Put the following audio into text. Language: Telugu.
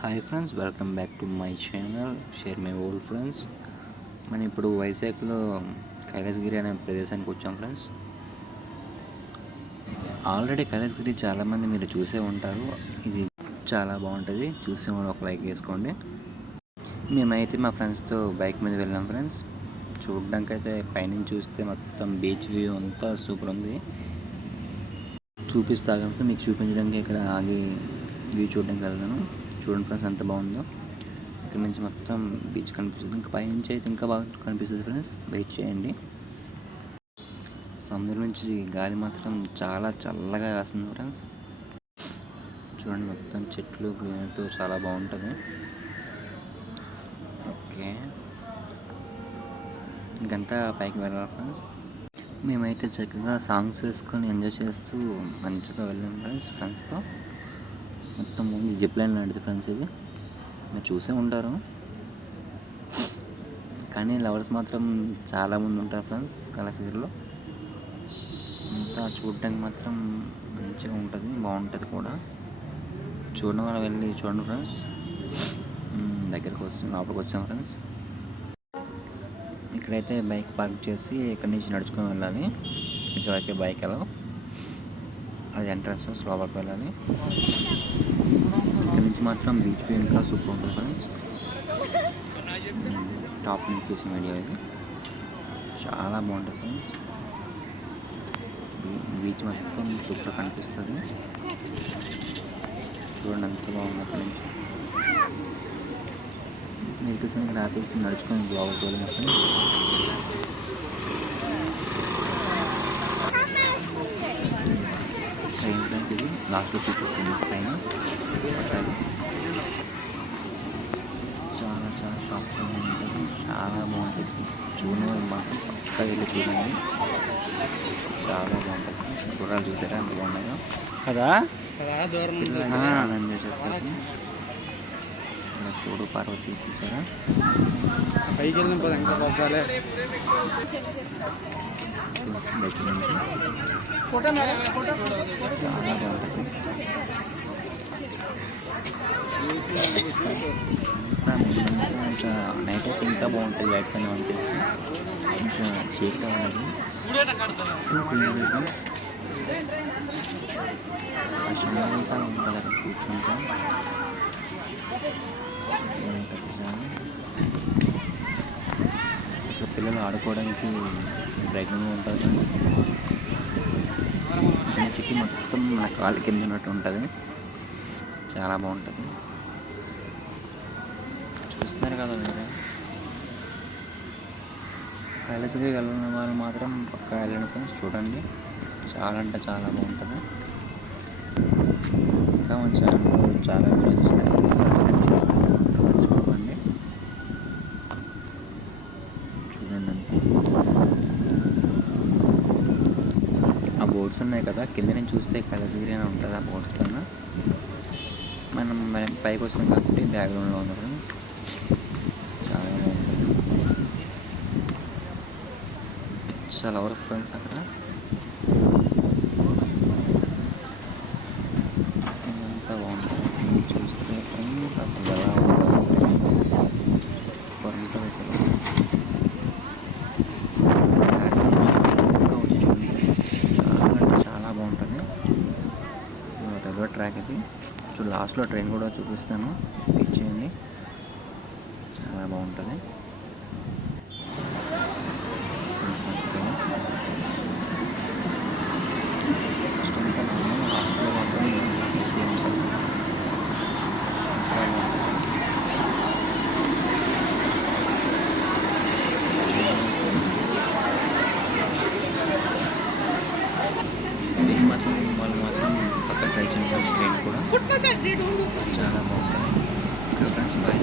Hi friends, welcome back to my channel share my old friends. మనం ఇప్పుడు వైజాగ్లో కైలాసగిరి అనే ప్రదేశానికి వచ్చాం ఫ్రెండ్స్. ఆల్రెడీ కైలాసగిరి చాలామంది మీరు చూసే ఉంటారు. ఇది చాలా బాగుంటుంది, చూసే వాళ్ళు ఒక లైక్ వేసుకోండి. మేమైతే మా ఫ్రెండ్స్తో బైక్ మీద వెళ్ళాం ఫ్రెండ్స్. చూడడానికి అయితే పైనుంచి చూస్తే మొత్తం బీచ్ వ్యూ అంతా సూపర్ ఉంది. చూపిస్తాను మీకు, చూపించడానికి ఇక్కడ ఆగి వ్యూ చూడడానికి వెళ్తాను. చూడండి ఫ్రెండ్స్ ఎంత బాగుందో. ఇక్కడ నుంచి మొత్తం బీచ్ కనిపిస్తుంది. ఇంకా పైనుంచి అయితే ఇంకా బాగా కనిపిస్తుంది ఫ్రెండ్స్. వెయిట్ చేయండి. సముద్రం నుంచి గాలి మాత్రం చాలా చల్లగా వేస్తుంది ఫ్రెండ్స్. చూడండి మొత్తం చెట్లు గ్రీనరీతో చాలా బాగుంటుంది. ఓకే, ఇంకంతా పైకి వెళ్ళాలి ఫ్రెండ్స్. మేమైతే చక్కగా సాంగ్స్ వేసుకొని ఎంజాయ్ చేస్తూ మంచిగా వెళ్ళాం ఫ్రెండ్స్తో. మొత్తం జిప్ లైన్ లాంటిది ఫ్రెండ్స్. ఇది మీరు చూసే ఉంటారు, కానీ లవర్స్ మాత్రం చాలామంది ఉంటారు ఫ్రెండ్స్ కైలాసగిరిలో. అంతా చూడడానికి మాత్రం మంచిగా ఉంటుంది, బాగుంటుంది కూడా. చూడడం వల్ల వెళ్ళి చూడండి ఫ్రెండ్స్. దగ్గరికి వచ్చాం, లోపలికి వచ్చాం ఫ్రెండ్స్. ఇక్కడైతే బైక్ పార్క్ చేసి ఇక్కడి నుంచి నడుచుకొని వెళ్ళాలి. ఇక్కడికి బైక్ ఎలా అది ఎంట్రన్స్, లోపలికి వెళ్ళాలి. ఇక్కడ నుంచి మాత్రం బీచ్ వ్యూ ఇంకా సూపర్ ఉంటుంది ఫ్రెండ్స్. టాప్ నుంచి చేసిన వీడియో ఇది చాలా బాగుంటుంది ఫ్రెండ్స్. బీచ్ మొత్తం సూపర్ కనిపిస్తుంది. చూడండి ఎంత బాగుంది. అక్కడి నుంచి వెహికల్స్ ఇక్కడ ఆపేసి నడుచుకొని లోపలికి వెళ్ళినప్పుడు ట్రైన్ ఫ్రెండ్స్. ఇది లాస్ట్లో చూపిస్తుంది పైన పట్టాలి. చాలా చాలా షాప్గా ఉంటుంది, చాలా బాగుంటుంది. చూడండి మాత్రం పక్క వెళ్ళి చూడండి, చాలా బాగుంటుంది. గుర్రాలు చూసారా ఎంత బాగున్నాయో కదా. ఆనందం చెప్పారు. శివుడు పార్వతి చూసారా. పైకి వెళ్ళిన ఇంకా పోవాలి. చాలా బాగుంటుంది. ఇంకా నైట్ అయితే ఇంకా బాగుంటుంది. లైట్స్ అన్నీ పంపిస్తే ఇంకా చీకటి అవ్వదు. అంతా ఉంటుంది అక్కడ కూర్చుంటే. ఇక్కడ పిల్లలు ఆడుకోవడానికి బ్రేక్గ్రౌండ్ ఉంటుంది. సిటీ మొత్తం మన కాళ్ళ కింద ఉన్నట్టు ఉంటుంది, చాలా బాగుంటుంది. చూస్తున్నారు కదా మీరు. కైలాసగిరి వెళ్ళిన వాళ్ళు మాత్రం పక్కా వెళ్ళండి ఫ్రెండ్స్. చూడండి, చాలా అంటే చాలా బాగుంటుంది. ఇంకా మన ఛానల్లో చాలా వీడియోస్ వస్తాయి, చూడండి. చూడండి అంతా ఆ బోర్డ్స్ ఉన్నాయి కదా, కింద నుంచి చూస్తే కైలాసగిరి అని ఉంటుంది. ఆ బోర్డ్స్ పైన మనం పైకి వస్తాం కాబట్టి బ్యాక్గ్రౌండ్లో ఉన్నారు. చాలా బాగుంటుంది. చాలా ఎవరు ఫ్రెండ్స్ అక్కడ. ఎంత బాగుంటుంది చూస్తే ఫ్రెండ్స్. అసలు ఎలా ఉంటుంది అసలు. చాలా బాగుంటుంది. రైల్వే ట్రాక్ ఇది. లాస్ట్లో ట్రైన్ కూడా చూపిస్తాను, వెయిట్ చేయండి. చాలా బాగుంటుంది. వాళ్ళు మాత్రం పక్క ట్రై చేయండి. ట్రైన్ కూడా చాలా బాగుంటుంది. Friends bye.